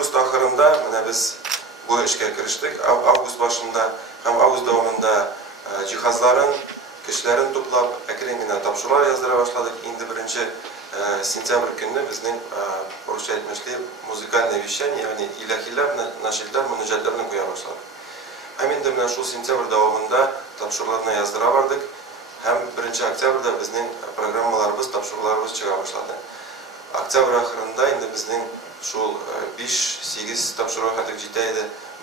Avgust ahırında biz bu işe kiriştik. Avgust başında hem Avgust devamında cihazların, kişilerin toplap ekranına tapşırılar yazdıra başladık. Şimdi birinci sentyabr günü bizning Rusça etmişliği müzikal nevişen yani ilahiler, naşidler, münacatlarını koya başladık. Hem indi şu sentyabr devamında tapşırılarını yazdıra vardık. Hem 1 oktyabrda bizning programmalarımız, tapşırılarımız çıka başladı. Oktyabr ahırında indi bizning şu 5-8 tapşırığı kadar ciddi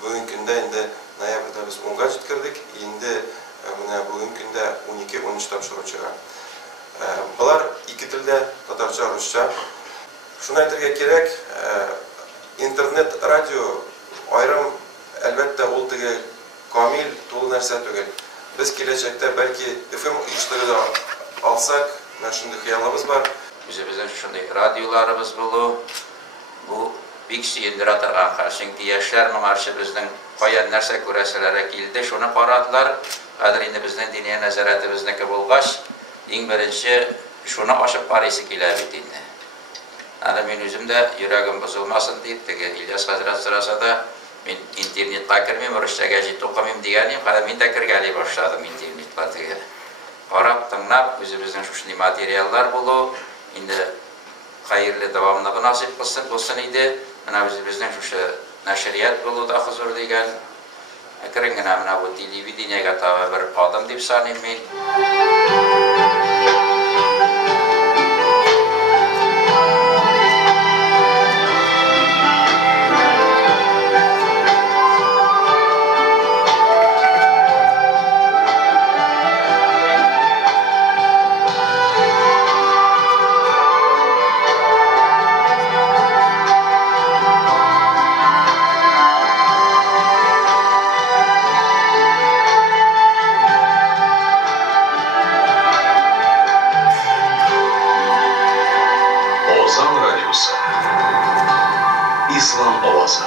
bugün günde indi noyabrda biz 10'ga jitkirdik. Indi bugün günde 12-13 tapşırığı çıka. Bunlar iki tilde, Tatarcha, Rusça. Şunu aytırga gerek, internet, radyo ayrım elbette ol tege kamil tolu narsa tugel. Biz gelecekte belki FM işleri de alsak, şunday xiyalımız var. Bizden şunday radyolarımız bu bir kişi indiratırgan karşınki yaşlar marşı bizden koyan narsa göreselere kildi. Şunu paradılar. Adır indi bizden diniye nazaretimizdeki bulgaç. En birinci şunu aşıp parisi kilabitindi. Yani ben özümde yüreğim bozulmasın deyip İlyas Hazret sırasında ben internet'e girmeyeyim, Rusça'ya ciddi okumayayım diyenim. Hatta ben de kirgeli başladım internet'e. Arap tınlap, bizden şu materyaller bulu. Şimdi hayırlı devamlı nasip kılsın idi. Bizden şu neşriyat bulu da huzur diyen. Kırıngına bu televizyonda tabi bir adam deyip sanayım ben. İslam Ovası.